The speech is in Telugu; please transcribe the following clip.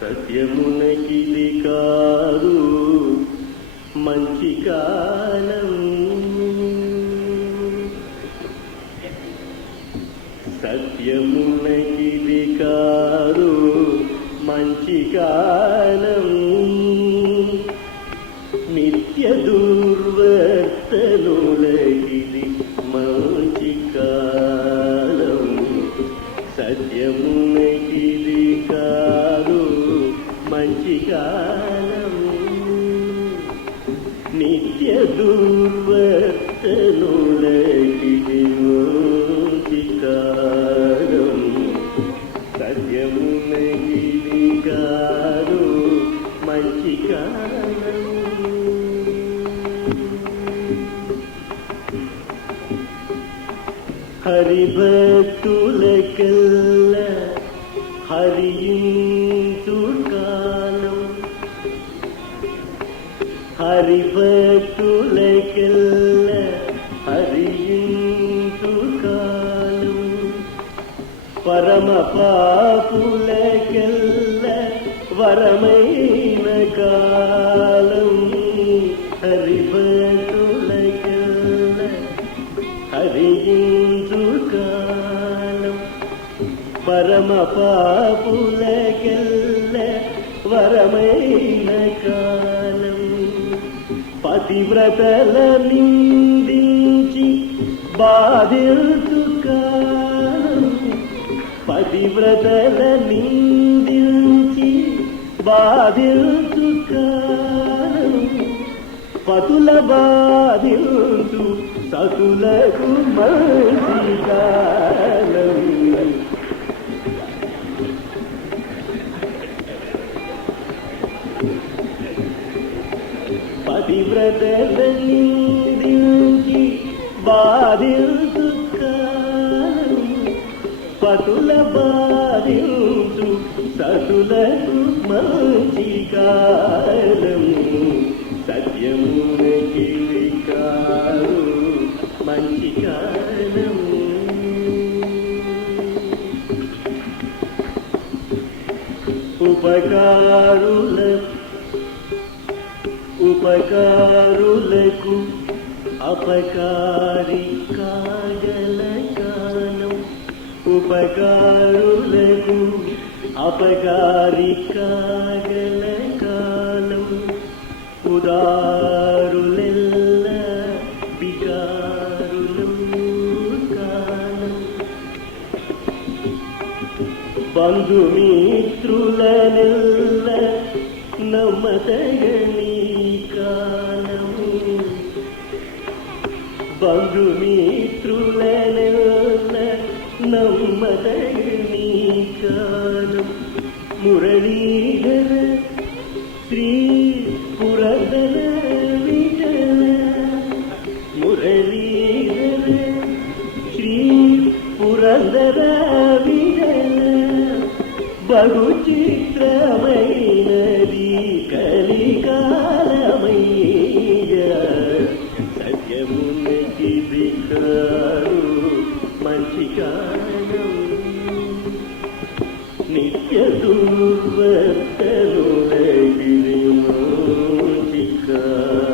సత్యమునకిది కాదు మంచి కాలం, సత్యమునకిది కాదు మంచి కాలం, నిత్య దుర్వర్తనులకిది మంచి కాలం, సత్యమునకిది కాదు మంచి కాలం, నిత్య దుర్వర్తనులకిది మంచి కాలం, సత్యమునకిది కాదు మంచి కాలం. హరిభక్తులకెల్ల హరించు కాలం, హరిభక్తులకెల్ల హరించు కాలం, పరమ పాపులకెల్ల వరమైన కాలం, హరిభక్తులకెల్ల హరించు కాలం, పరమ పాపులకెల్ల వరమైన కాలం, పతివ్రతల నిందించి బాధించు కాలం, పతివ్రతల నిందించి బాధించు కాలం, పతుల బాధించు సతులకు మంచి కాలం, పతివ్రతల నిందించి బాధించు కాలం, పతుల బాధించు సతులకు మంచి కాలం, సత్యమునకిది కాదు మంచి కాలం. ఉపకారులకు అపకారి కాగల కాలం, ఉపకారులకు అపకారి కాగల కాలం, ఉదారులెల్ల వికారులు కాలం, బంధుమిత్రులనెల్ల నమ్మదగని కాలం, బంధుమిత్రులనెల్ల నమ్మదగని కాలం, మురళీధర శ్రీ పురందర విఠల, మురళీధర శ్రీ పురందర విఠల, బహు చిత్రమైనది కలికాలమయ్య, సత్యమునకిది కాదు మంచి కాలం, నిత్య దుర్వర్తనులకిది మంచి కాలం.